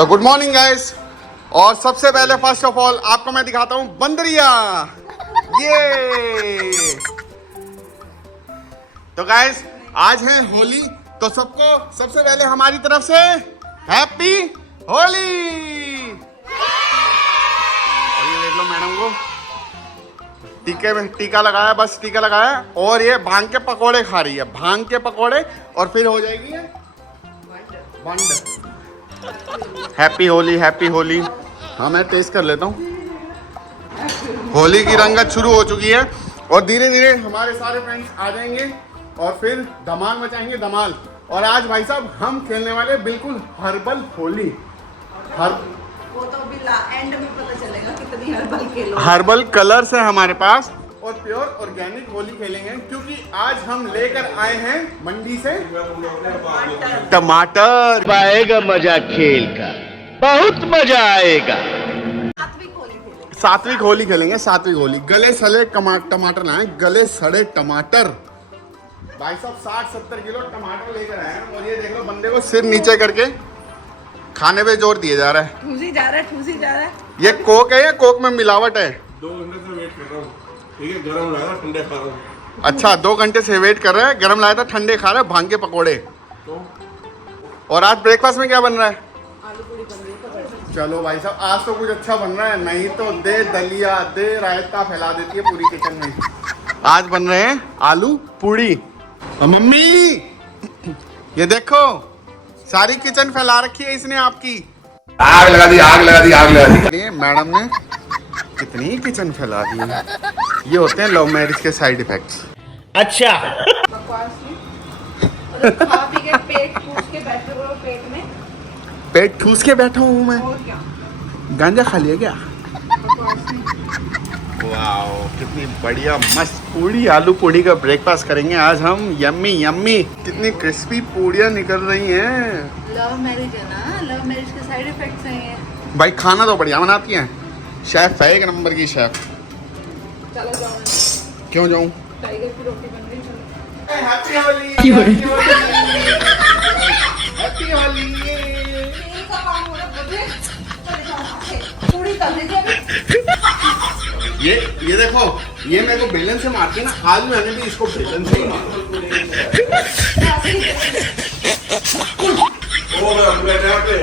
तो good morning guys. और सबसे पहले फर्स्ट ऑफ ऑल आपको मैं दिखाता हूँ बंदरिया। ये तो गाइस आज है होली, तो सबको सबसे पहले हमारी तरफ से हैप्पी होली। और ये देख लो मैडम को टीके में टीका लगाया, बस टीका लगाया और ये भांग के पकोड़े खा रही है, भांग के पकोड़े, और फिर हो जाएगी ये बंड। Happy Holi, happy Holi. हाँ मैं टेस्ट कर लेता हूँ। होली की रंगत शुरू हो चुकी है और धीरे धीरे हमारे सारे फ्रेंड्स आ जाएंगे और फिर धमाल मचाएंगे, धमाल। और आज भाई साहब हम खेलने वाले बिल्कुल हर्बल होली। वो तो अभी एंड में पता चलेगा कितनी हर्बल खेलो। हर्बल कलर्स है हमारे पास और प्योर ऑर्गेनिक होली खेलेंगे, क्योंकि आज हम लेकर आए हैं मंडी से टमाटर। आएगा मजा खेल का, बहुत मजा आएगा। सात्विक होली खेलेंगे, सात्विक होली। गले सड़े टमाटर लाए, गले सड़े टमाटर। भाई साहब 60-70 किलो टमाटर लेकर आए हैं और ये देख लो बंदे को सिर नीचे करके खाने पे जोर दिया जा रहा है। ठूसी जा रहा है। ये कोक है या कोक में मिलावट है? 2 घंटे से वेट कर रहा हूँ। ठीक है, गरम लगा ठंडे खा रहा हूँ। अच्छा 2 घंटे से वेट कर रहे हैं, गरम लाया था, ठंडे खा रहे हैं, भांग के पकोड़े। तो और आज ब्रेकफास्ट में क्या बन रहा है? आलू पूरी बन रही है। चलो भाई साहब आज तो कुछ अच्छा बन रहा है, नहीं तो दे दलिया दे रायता फैला देती है पूरी किचन में। आज बन रहे हैं आलू पूड़ी। और मम्मी ये देखो सारी किचन फैला रखी है इसने आपकी। आग लगा दी, आग लगा दी, आग लगा दी। मैडम ने कितनी किचन फैला दी है। ये होते हैं लव मैरिज के साइड इफेक्ट्स। अच्छा बकवास नहीं। खा पी के पेट ठूस के बैठे हो पेट में। पेट ठूस के बैठा हूँ मैं। और क्या? गांजा खा लिया क्या? बकवास नहीं। वाओ कितनी बढ़िया मस्त पूड़ी, आलू पूड़ी का ब्रेकफास्ट करेंगे आज हम। Yummy yummy. कितनी क्रिस्पी पूड़ियाँ निकल रही हैं। लव मैरिज है ना, लव मैरिज के साइड इफेक्ट्स हैं ये। भाई खाना तो बढ़िया बनाती हैं, शेफ है एक नंबर की शेफ। चलो जाओ। क्यों जाऊं? टाइगर की रोटी बन रही है। Happy Holi, happy Holi, happy Holi. तेल का काम हो रहा है मुझे। चले जाओ। पूरी कर लीजिए अभी। ये देखो, ये मेरे को बेलन से मारती है ना, आज मैंने भी इसको बेलन से ही मारा। ओ मैं अपने घर पे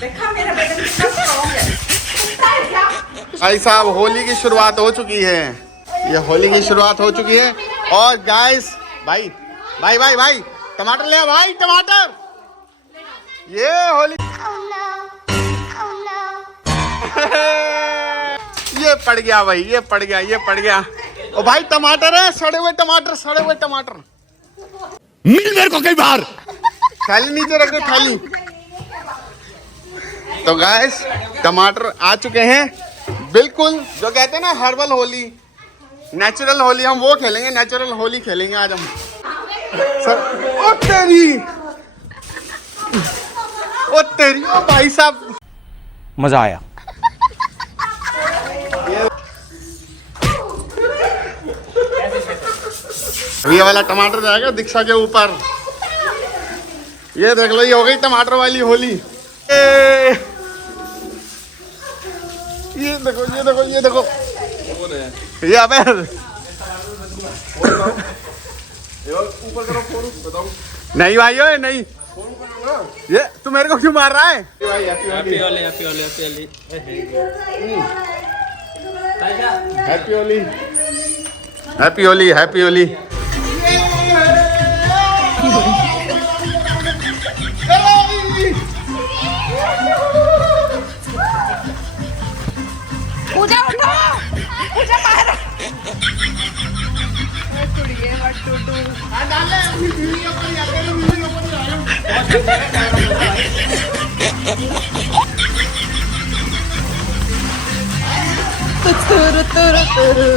देखा मेरा बेटा कितना स्ट्रांग है। भाई साहब होली की शुरुआत हो चुकी है, ये होली की शुरुआत हो चुकी है। और गाइस भाई भाई भाई भाई टमाटर ले भाई, टमाटर। ये होली ये पड़ गया भाई, ये पड़ गया, ये पड़ गया। ओ भाई टमाटर है, सड़े हुए टमाटर, सड़े हुए टमाटर। मिल मेरे को कई बार। थैली नीचे रख दो, थैली। तो गाइस टमाटर आ चुके हैं, बिल्कुल जो कहते हैं ना हर्बल होली, नेचुरल होली। हम वो खेलेंगे, नेचुरल होली खेलेंगे आज हम। सर ओ तेरी, ओ तेरी, ओ भाई साहब मजा आया। ये वाला टमाटर जाएगा दीक्षा के ऊपर। ये देख लो, ये हो गई टमाटर वाली होली। ये देखो, ये देखो, ये देखो, ये अबे ऊपर करो फोन बताओ। नहीं भाई ओए नहीं, ये तू मेरे को क्यों मार रहा है? Happy Holi, happy Holi, happy Holi, happy Holi. Pooja उठो, पूजा बाहर। कुड़िए व्हाट टू डू। तुरु तुरु तुरु।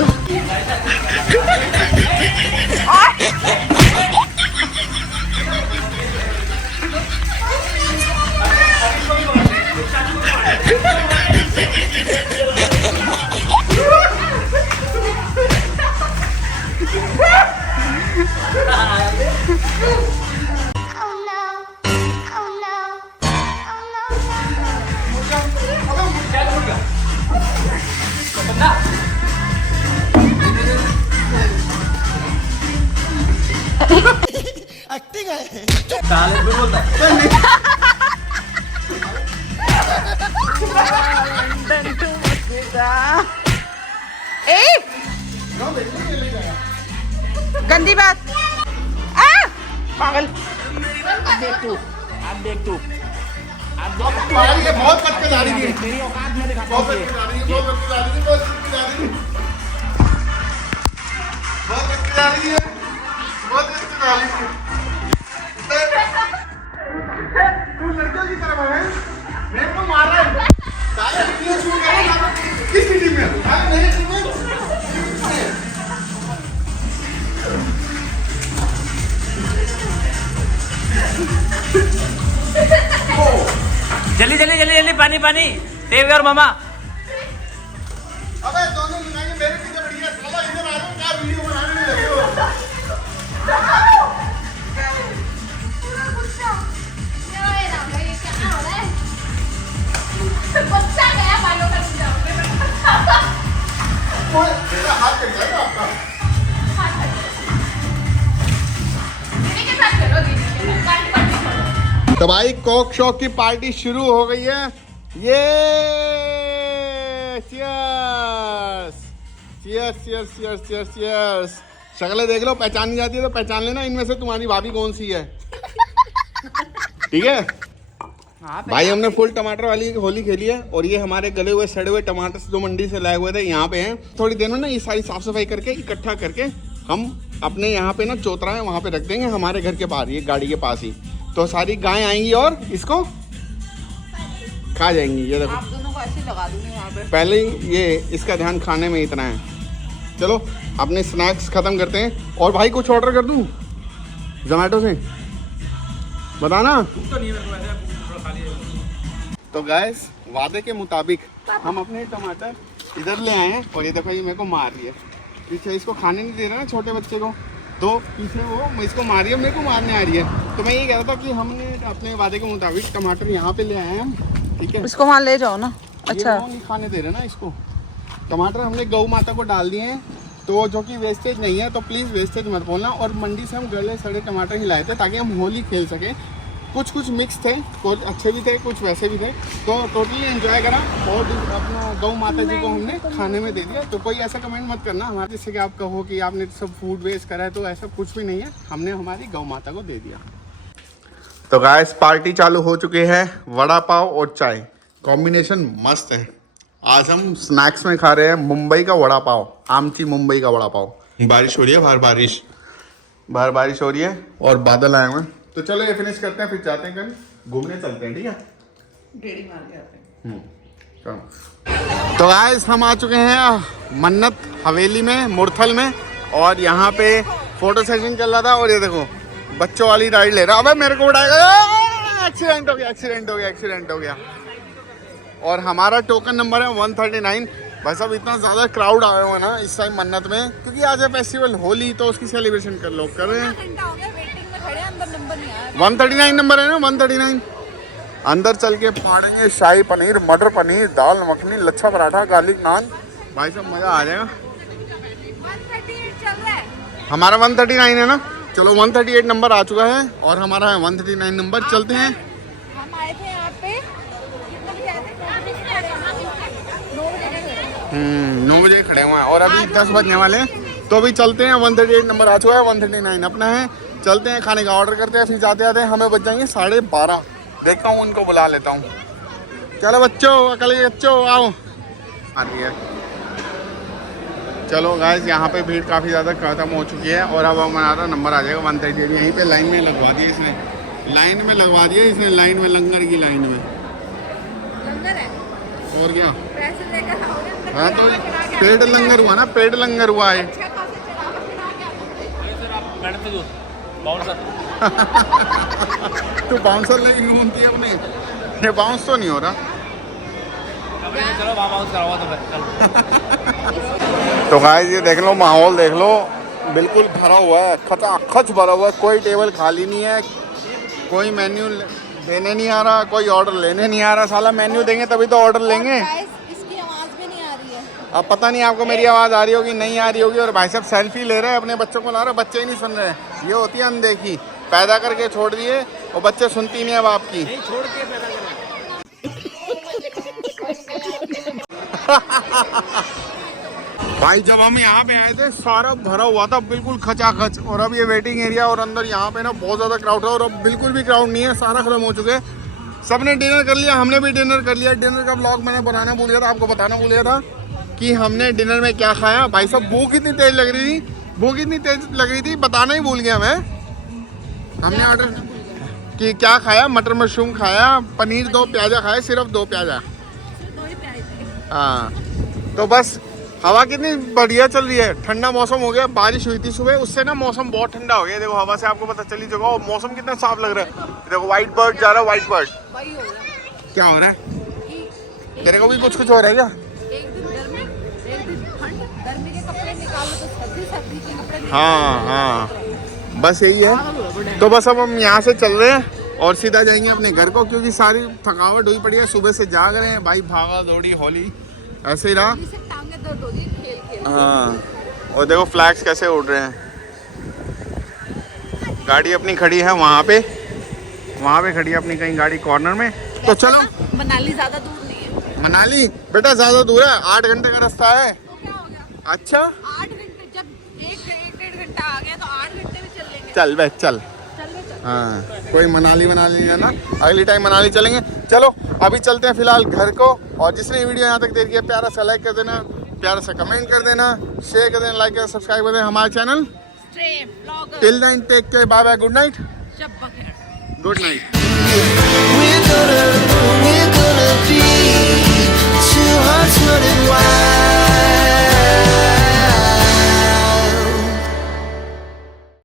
ए गंदी बात आ पागल ये बहुत बच के जा रही थी, बहुत बच के जा रही थी, बहुत बच के जा रही थी, बहुत बच के जा रही थी, बहुत बच के जा रही है, बहुत बच के जा रही थी। तू लड़कियों की तरफ है, मेरे को मार रहा है। सारे वीडियो शूट कर रहा है, किस सिटी में? अरे मेरी टीम में। जल्दी जल्दी जल्दी जल्दी पानी पानी देवी और मामा। अबे दोनों मिलाएंगे, मेरे पीछे बढ़िया साला इधर आ जाओ, क्या वीडियो बनाने में लगे हो? ओए, मेरा हाथ कट जाएगा आपका। तो भाई कोक शॉक की पार्टी शुरू हो गई है। ये cheers cheers cheers cheers cheers cheers. शक्लें देख लो, पहचान नहीं जाती है तो पहचान लेना इनमें से तुम्हारी भाभी कौन सी है। ठीक है भाई, हमने फुल टमाटर वाली होली खेली है और ये हमारे गले हुए सड़े हुए टमाटर जो मंडी से लाए हुए थे यहाँ पे हैं। थोड़ी देर में ना ये सारी साफ सफाई करके इकट्ठा करके हम अपने यहाँ पे ना चौतरा है वहाँ पे रख देंगे, हमारे घर के बाहर, ये गाड़ी के पास ही। तो सारी गायें आएंगी और इसको खा जाएंगी। ये देखो, आप दोनों को ऐसे लगा दूंगी यहाँ पे। पहले ही ये इसका ध्यान खाने में इतना है। चलो अपने स्नैक्स खत्म करते हैं। और भाई कुछ ऑर्डर कर दूँ जोमेटो से, बताना। तो गाइस वादे के मुताबिक हम अपने टमाटर इधर ले आए हैं और ये देखो ये मेरे को मार रही है पीछे, इसको खाने नहीं दे रहा ना छोटे बच्चे को, तो पीछे वो इसको मार रही है, मेरे को मारने आ रही है। तो मैं ये कह रहा था कि हमने अपने वादे के मुताबिक टमाटर यहाँ पे ले आए हैं हम, ठीक है। इसको वहाँ ले जाओ ना। अच्छा, नहीं खाने दे रहे ना इसको। टमाटर हमने गौ माता को डाल दिए हैं, तो जो कि वेस्टेज नहीं है, तो प्लीज़ वेस्टेज मत बोलना। और मंडी से हम गले सड़े टमाटर ही लाए थे ताकि हम होली खेल सकें। कुछ मिक्स थे, कुछ अच्छे भी थे, कुछ वैसे भी थे, तो टोटली एंजॉय करा और अपना गौ माता जी को हमने खाने में दे दिया। तो कोई ऐसा कमेंट मत करना हमारे, जिससे कि आप कहो कि आपने सब फूड वेस्ट करा है, तो ऐसा कुछ भी नहीं है, हमने हमारी गौ माता को दे दिया। तो गाइस पार्टी चालू हो चुकी है। वड़ा पाव और चाय कॉम्बिनेशन मस्त है। आज हम स्नैक्स में खा रहे हैं मुंबई का वड़ा पाव, आमची मुंबई का वड़ा पाव। बारिश हो रही है बाहर, बाहर बारिश हो रही है और बादल आए हुए हैं। तो चलो ये फिनिश करते हैं, फिर जाते हैं कहीं घूमने चलते हैं, ठीक है। गेड़ी मार के आते हैं। चलो तो गाइस हम आ चुके हैं मन्नत हवेली में, मुरथल में, और यहाँ पे फोटो सेशन चल रहा था। और ये देखो बच्चों वाली राइड ले रहा, अबे मेरे को उड़ाएगा। एक्सीडेंट हो गया, एक्सीडेंट हो गया, एक्सीडेंट हो गया। और हमारा टोकन नंबर है 139। भाई साहब इतना ज़्यादा क्राउड आया हुआ है ना इस टाइम मन्नत में, क्योंकि आज है फेस्टिवल होली, तो उसकी सेलिब्रेशन कर लो, कर रहे हैं। 139 नंबर है ना, 139। अंदर चल के फाड़ेंगे शाही पनीर, मटर पनीर, दाल मखनी, लच्छा पराठा, गार्लिक नान। भाई साहब मज़ा आ जाएगा। 138 चल रहा है। हमारा 139 है ना, चलो 138 नंबर आ चुका है और हमारा है 139 नंबर। चलते हैं। हम आए थे यहाँ पे कितने बजे आए थे? 9 बजे खड़े हुए हैं और अभी 10 बजने वाले हैं, तो अभी चलते हैं। 138 नंबर आ चुका है, 139 अपना है। चलते हैं, खाने का ऑर्डर करते हैं, फिर जाते आते हमें बच जाएंगे 12:30। देखता हूँ उनको बुला लेता हूँ। चलो बच्चों, अकेले बच्चों आओ। आ रही है। चलो गाइस यहाँ पे भीड़ काफ़ी ज़्यादा खत्म हो चुकी है और अब हमारा नंबर आ जाएगा 138। यहीं पे लाइन में लगवा दिया इसने, लाइन में लगवा दिया इसने, लाइन में, लंगर की लाइन में। लंगर है और क्या, पैसे लेकर आओगे अंदर। हाँ तो पेट लंगर हुआ ना, पेट लंगर हुआ है। अच्छा खासा चढ़ावा चढ़ा के आओगे। सर आप मैडम से बाउंसर तू बाउंसर लेके घूमती है अपने, ये बाउंस तो नहीं हो रहा। चलो वहाँ बाउंस करवा दो फिर। तो गाइस ये देख लो, माहौल देख लो, बिल्कुल भरा हुआ है, खचाखच भरा हुआ है। कोई टेबल खाली नहीं है, कोई मेन्यू देने नहीं आ रहा, कोई ऑर्डर लेने नहीं आ रहा। साला मेन्यू देंगे तभी तो ऑर्डर लेंगे। इसकी आवाज़ भी नहीं आ रही है। अब पता नहीं आपको मेरी आवाज़ आ रही होगी, नहीं आ रही होगी। और भाई साहब सेल्फी ले रहे हैं, अपने बच्चों को ला रहे हैं, बच्चे ही नहीं सुन रहे हैं। ये होती है अनदेखी। पैदा करके छोड़ दिए और बच्चे सुनती नहीं है बाप की। छोड़ के पैदा करें। भाई जब हम यहाँ पे आए थे सारा भरा हुआ था बिल्कुल खचाखच, और अब ये वेटिंग एरिया और अंदर यहाँ पे ना बहुत ज़्यादा क्राउड है, और अब बिल्कुल भी क्राउड नहीं है, सारा खत्म हो चुके हैं। सबने डिनर कर लिया, हमने भी डिनर कर लिया। डिनर का ब्लॉग मैंने बनाना भूल गया था, आपको बताना भूल गया था कि हमने डिनर में क्या खाया। भाई साहब भूख इतनी तेज लग रही थी, भूख इतनी तेज लग रही थी, बताना ही भूल गया मैं। हमने ऑर्डर कि क्या खाया, मटर मशरूम खाया, पनीर 2 प्याजा खाए, सिर्फ 2 प्याजा। हाँ तो बस हवा कितनी बढ़िया चल रही है, ठंडा मौसम हो गया। बारिश हुई थी सुबह, उससे ना मौसम बहुत ठंडा हो गया। देखो हवा से आपको पता चली जगह, और मौसम कितना साफ लग रहा है। देखो व्हाइट बर्ड जा रहा है, व्हाइट बर्ड। क्या हो रहा है? तेरे को भी कुछ हो रहा है क्या? एक दिन गर्मी, एक दिन ठंड, गर्मी के कपड़े निकालो तो सर्दी, सर्दी के कपड़े निकालो। हाँ हाँ बस यही है। तो बस अब हम यहाँ से चल रहे हैं और सीधा जाएंगे अपने घर को, क्योंकि सारी थकावट हुई पड़ी है, सुबह से जाग रहे हैं भाई, भागा दौड़ी होली ऐसे ही रहा। टांगे दर्द हो रही खेल खेल। हाँ और देखो फ्लैग्स कैसे उड़ रहे हैं। गाड़ी अपनी खड़ी है वहाँ पे खड़ी है अपनी कहीं गाड़ी कॉर्नर में। तो चलो मनाली ज्यादा दूर नहीं है। मनाली बेटा ज़्यादा दूर है, 8 घंटे का रास्ता है। तो क्या हो गया? अच्छा 8 घंटे, जब एक डेढ़ घंटा आ गया तो 8 घंटे में चल लेंगे। चल बे चल। चल बे चल। हाँ कोई मनाली नहीं जाना, अगली टाइम मनाली चलेंगे। चलो अभी चलते हैं फिलहाल घर को, और जिसने वीडियो यहाँ तक देख लिया प्यारा सा लाइक कर देना, प्यारा सा कमेंट कर देना, शेयर कर देना, लाइक कर सब्सक्राइब कर देना हमारे चैनल। Till then take care, bye bye, good night, शब बखैर। Good night. We're gonna